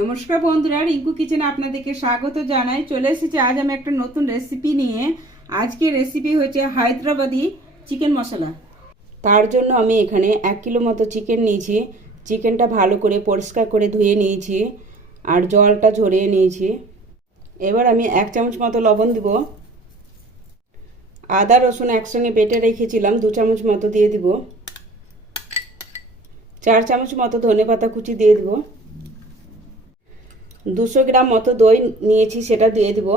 নমস্কার বন্ধুরা, রিঙ্কু কিচেনে আপনাদেরকে স্বাগত জানাই। চলে এসেছি আজ আমি একটা নতুন রেসিপি নিয়ে। আজকে রেসিপি হচ্ছে হায়দ্রাবাদি চিকেন মশলা। তার জন্য আমি এখানে এক কিলো মতো চিকেন নিয়েছি। চিকেনটা ভালো করে পরিষ্কার করে ধুয়ে নিয়েছি আর জলটা ঝরিয়ে নিয়েছি। এবার আমি এক চামচ মতো লবণ দিব। আদা, রসুন একসঙ্গে বেটে রেখেছিলাম, দু চামচ মতো দিয়ে দিব। চার চামচ মতো ধনে পাতা কুচি দিয়ে দিব। দুশো গ্রাম মতো দই নিয়েছি, সেটা দিয়ে দিব।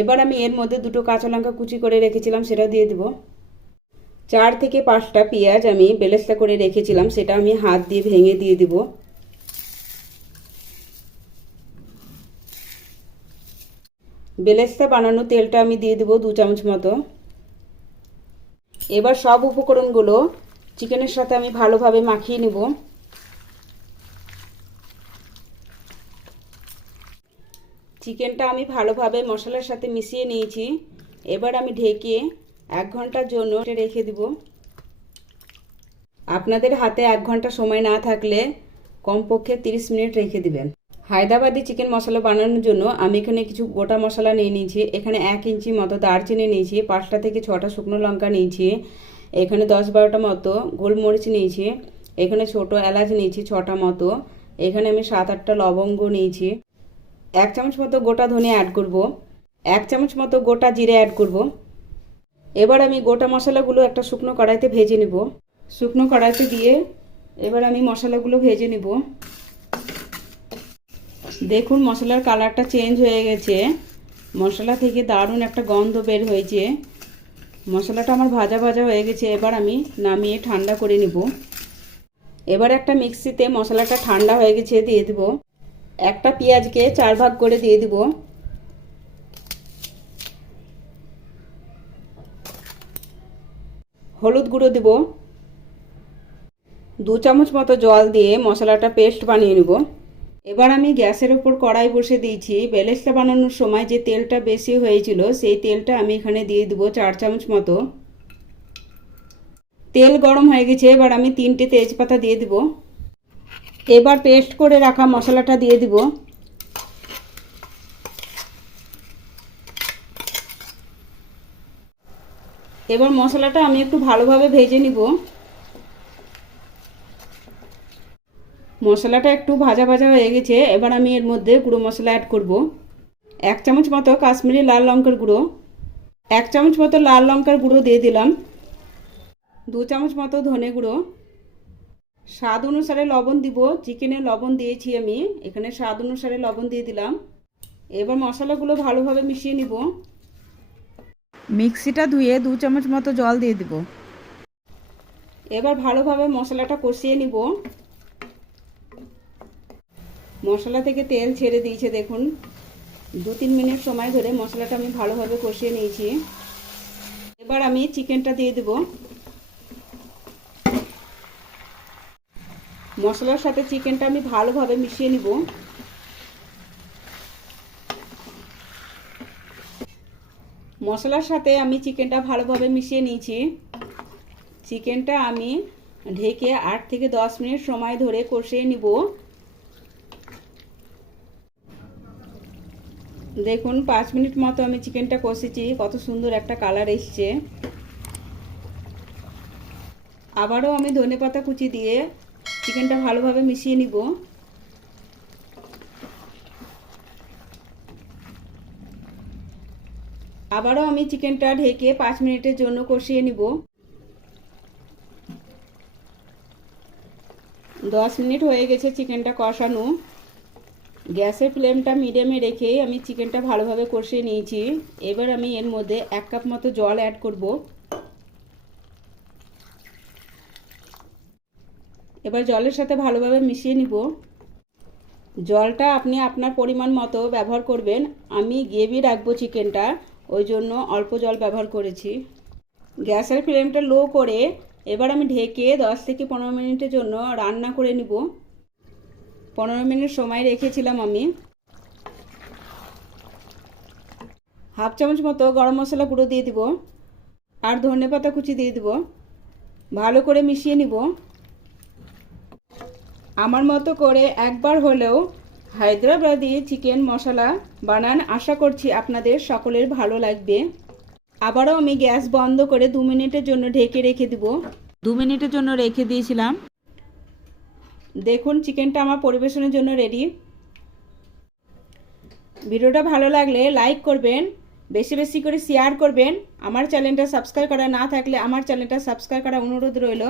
এবার আমি এর মধ্যে দুটো কাঁচা লঙ্কা কুচি করে রেখেছিলাম, সেটা দিয়ে দিব। চার থেকে পাঁচটা পেঁয়াজ আমি বেলেস্তা করে রেখেছিলাম, সেটা আমি হাত দিয়ে ভেঙে দিয়ে দিব। বেলেস্তা বানানো তেলটা আমি দিয়ে দিব দু চামচ মতো। এবার সব উপকরণগুলো চিকেনের সাথে আমি ভালোভাবে মাখিয়ে নেব। চিকেনটা আমি ভালোভাবে মশলার সাথে মিশিয়ে নিয়েছি। এবার আমি ঢেকে এক ঘণ্টার জন্য রেখে দিব। আপনাদের হাতে এক ঘণ্টা সময় না থাকলে কমপক্ষে তিরিশ মিনিট রেখে দিবেন। হায়দ্রাবাদি চিকেন মশলা বানানোর জন্য আমি এখানে কিছু গোটা মশলা নিয়ে নিয়েছি। এখানে এক ইঞ্চি মতো দারচিনি নিয়েছি, পাঁচটা থেকে ছটা শুকনো লঙ্কা নিয়েছি, এখানে দশ বারোটা মতো গোলমরিচ নিয়েছি, এখানে ছোট এলাচ নিয়েছি ছটা মতো, এখানে আমি সাত আটটা লবঙ্গ নিয়েছি। এক চামচ মতো গোটা ধনে অ্যাড করব। এক চামচ মতো গোটা জিরে অ্যাড করব। এবার আমি গোটা মশলাগুলো একটা শুকনো কড়াইতে ভেজে নেব। শুকনো কড়াইতে দিয়ে এবার আমি মশলাগুলো ভেজে নেব। দেখুন, মশলার কালারটা চেঞ্জ হয়ে গেছে। মশলা থেকে দারুণ একটা গন্ধ বের হয়েছে। মশলাটা আমার ভাজা ভাজা হয়ে গেছে। এবার আমি নামিয়ে ঠান্ডা করে নেব। এবার একটা মিক্সিতে মশলাটা ঠান্ডা হয়ে গেছে, দিয়ে দেব। একটা পেঁয়াজকে চার ভাগ করে দিয়ে দিব। হলুদ গুঁড়ো দিব। দু চামচ মতো জল দিয়ে মশলাটা পেস্ট বানিয়ে নেব। এবার আমি গ্যাসের ওপর কড়াই বসে দিয়েছি। বেলেসটা বানানোর সময় যে তেলটা বেশি হয়েছিল, সেই তেলটা আমি এখানে দিয়ে দেবো চার চামচ মতো। তেল গরম হয়ে গেছে, এবার আমি তিনটে তেজপাতা দিয়ে দিব। এবার পেস্ট করে রাখা মশলাটা দিয়ে দিব। এবার মশলাটা আমি একটু ভালোভাবে ভেজে নিব। মশলাটা একটু ভাজা ভাজা হয়ে গেছে, এবার আমি এর মধ্যে গুঁড়ো মশলা অ্যাড করব। এক চামচ মতো কাশ্মীরি লাল লঙ্কার গুঁড়ো, এক চামচ মতো লাল লঙ্কার গুঁড়ো দিয়ে দিলাম। দু চামচ মতো ধনে গুঁড়ো স্বাদ অনুসারে লবণ দিব। চিকেনে লবণ দিয়েছি আমি। এখানে স্বাদ অনুসারে লবণ দিয়ে দিলাম। এবার মশলাগুলো ভালোভাবে মিশিয়ে নিব। মিক্সিটা ধুয়ে দু চামচ মতো জল দিয়ে দিব। এবার ভালোভাবে মশলাটা কষিয়ে নিব। মশলা থেকে তেল ছেড়ে দিয়েছে, দেখুন। দু তিন মিনিট সময় ধরে মশলাটা আমি ভালোভাবে কষিয়ে নিয়েছি। এবার আমি চিকেনটা দিয়ে দেব। মশলার সাথে চিকেনটা আমি ভালোভাবে মিশিয়ে নিব। মশলার সাথে আমি চিকেনটা ভালোভাবে মিশিয়ে নিয়েছি। চিকেনটা আমি ঢেকে আট থেকে দশ মিনিট সময় ধরে কষিয়ে নিব। দেখুন, পাঁচ মিনিট মতো আমি চিকেনটা কষেছি, কত সুন্দর একটা কালার এসছে। আবারও আমি ধনে পাতা কুচি দিয়ে চিকেনটা ভালোভাবে মিশিয়ে নিব। আবারও আমি চিকেনটা ঢেকে পাঁচ মিনিটের জন্য কষিয়ে নিব। দশ মিনিট হয়ে গেছে চিকেনটা কষানো। গ্যাসের ফ্লেমটা মিডিয়ামে রেখে আমি চিকেনটা ভালোভাবে কষিয়ে নিয়েছি। এবার আমি এর মধ্যে এক কাপ মতো জল অ্যাড করব। এবার জলের সাথে ভালোভাবে মিশিয়ে নিব। জলটা আপনি আপনার পরিমাণ মতো ব্যবহার করবেন। আমি গ্রেভি রাখব চিকেনটা, ওই জন্য অল্প জল ব্যবহার করেছি। গ্যাসের ফ্লেমটা লো করে এবার আমি ঢেকে দশ থেকে পনেরো মিনিটের জন্য রান্না করে নিব। পনেরো মিনিট সময় রেখেছিলাম আমি। হাফ চামচ মতো গরম মশলা গুঁড়ো দিয়ে দিব। আর ধনে পাতা কুচি দিয়ে দিব। ভালো করে মিশিয়ে নিব। আমার মতো করে একবার হলেও হায়দ্রাবাদি চিকেন মশলা বানান আশা করছি আপনাদের সকলের ভালো লাগবে। আবারও আমি গ্যাস বন্ধ করে দু মিনিটের জন্য ঢেকে রেখে দিব। দু মিনিটের জন্য রেখে দিয়েছিলাম। দেখুন, চিকেনটা আমার পরিবেশনের জন্য রেডি ভিডিওটা ভালো লাগলে লাইক করবেন, বেশি বেশি করে শেয়ার করবেন। আমার চ্যানেলটা সাবস্ক্রাইব করা না থাকলে আমার চ্যানেলটা সাবস্ক্রাইব করা অনুরোধ রইল।